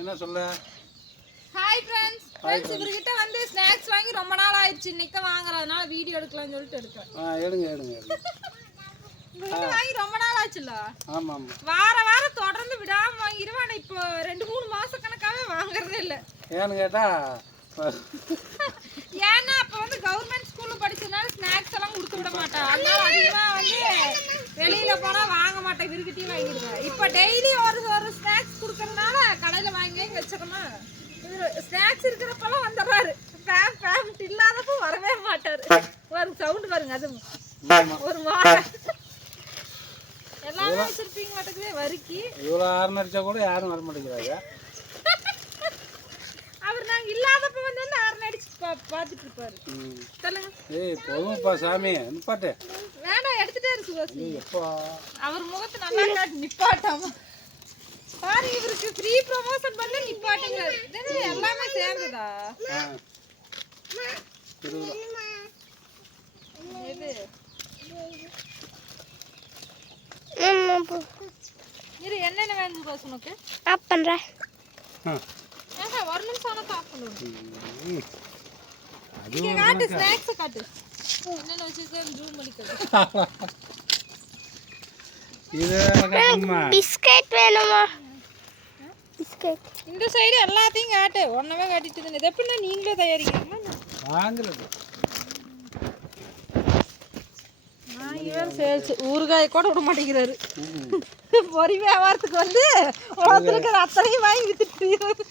என்ன சொல்ல? Hi friends. இவர்கிட்ட வந்து ஸ்நாக்ஸ் வாங்கி ரொம்ப நாள் ஆயிடுச்சு. இன்னைக்கு தான் வாங்குறதுனால வீடியோ எடுக்கலாம்னு சொல்லிட்டு எடுக்கிறேன். எடுங்க. இவர்கிட்ட வாங்கி ரொம்ப நாள் ஆச்சுல்ல? ஆமா. வாரம் தொடர்ந்து விடாம வாங்கிடுவேன். ஆனா இப்போ 2-3 மாச கணக்காவே வாங்குறதே இல்லை. ஏன்னு கேட்டா ஏன்னா அப்போ வந்து கவர்மெண்ட் ஸ்கூல்ல படிச்சதுனால ஸ்நாக்ஸ் எல்லாம் கொடுத்து விட மாட்டேன். அதனால அதிகமா வந்து வெளியில போனா வாங்க மாட்டேன். இவர்கிட்டயும் வாங்கிடுவேன். இப்போ டெய்லி ஒரு ஸ்நாக்ஸ் கொடுக்கறதுனால கடையில வாங்கி வச்சுக்கணும். ஸ்நாக்ஸ் இருக்கிறப்பெல்லாம் வந்துடுறாரு. பேமெண்ட் இல்லாதப்போ வரவே மாட்டாரு. ஒரு சவுண்ட் பாருங்க. அது ஒரு மாட்டேன் எல்லாமே வச்சிருப்பீங்க மாட்டேங்குதே வரிக்கி. இவ்வளோ ஆறு அடிச்சா கூட யாரும் வர மாட்டேங்கிறாங்க. அவர் நாங்க இல்லாதப்ப வந்து ஆறு அடிச்சு பார்த்துட்டு இருப்பாரு. சொல்லுங்க. போதும்ப்பா சாமி நிப்பாட்டு. வேணாம் எடுத்துட்டே இருக்கு சுவாசி. எப்போ அவர் முகத்தை நல்லா காட்டி நிப்பாட்டாமா பாரு. இவருக்கு ஃப்ரீ ப்ரமோஷன் பண்ணி நிப்பாட்டுங்கிறாரு. எல்லாமே சேர்ந்துதா? இது என்னென்ன வேணும் பாஸ் உனக்கு? ஆஃப் பண்றேன். ஒரு நிமிஷம் ஆனா ஆஃப் பண்ணுங்க. இங்க காட்டு ஸ்நாக்ஸ் காட்டு. என்னென்ன வச்சிருக்கேன் ஜூம் பண்ணி காட்டு. இது காட்டுமா? பிஸ்கட் வேணுமா? பிஸ்கட். இந்த சைடு எல்லாத்தையும் காட்டு. ஒண்ணவே காட்டிட்டு இருந்தேன். இது எப்படின்னா நீங்களே தயாரிக்கிறீங்களா? வாங்குறது. இவர் சேல்ஸ் ஊறுகாய் கூட விட மாட்டேங்கிறாரு. பொறி வியாபாரத்துக்கு வந்து உலகத்துல அத்தனையும் வாங்கி வித்துட்டு போது.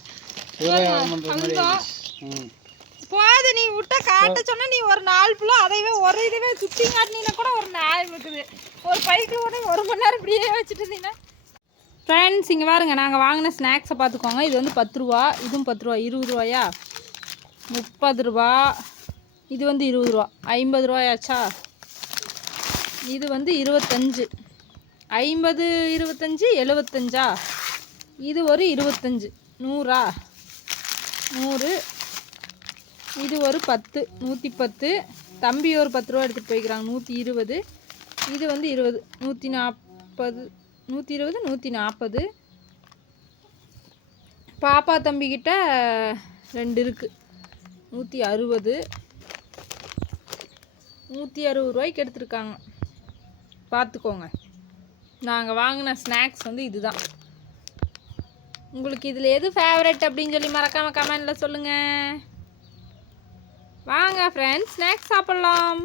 நீ விட்ட காட்ட சொன்னா நீ ஒரு நாள் ஃபுல்லா அதைவே ஒரு இதுவே சுத்தி காட்டினீங்கன்னா கூட ஒரு நாள் இருக்குது. ஒரு பைக்கு கூட 1 மணி நேரம் இப்படியே வச்சுட்டு இருந்தீங்கன்னா. ஃப்ரெண்ட்ஸ் இங்கே பாருங்க, நாங்கள் வாங்கின ஸ்நாக்ஸை பார்த்துக்கோங்க. இது வந்து 10 ரூபா, இதுவும் 10 ரூபா. 20 ரூபாயா? 30 ரூபா. இது வந்து 20 ரூபா. 50 ரூபாயாச்சா? இது வந்து 25. 50, 25, 75. இது ஒரு 25. 100. 100. இது ஒரு 10. 110. தம்பி ஒரு 10 ரூபா எடுத்துகிட்டு போய்க்கிறாங்க. 120. இது வந்து 20. 140. 120, 140. பாப்பா தம்பிக்கிட்ட 2 இருக்குது. 160. 160 ரூபாய்க்கு எடுத்துருக்காங்க. பார்த்துக்கோங்க. நாங்கள் வாங்கின ஸ்நாக்ஸ் வந்து இதுதான். உங்களுக்கு இதில் எது ஃபேவரட் அப்படின்னு சொல்லி மறக்காமல் கமெண்டில் சொல்லுங்கள். வாங்க ஃப்ரெண்ட்ஸ் ஸ்நாக்ஸ் சாப்பிட்லாம்.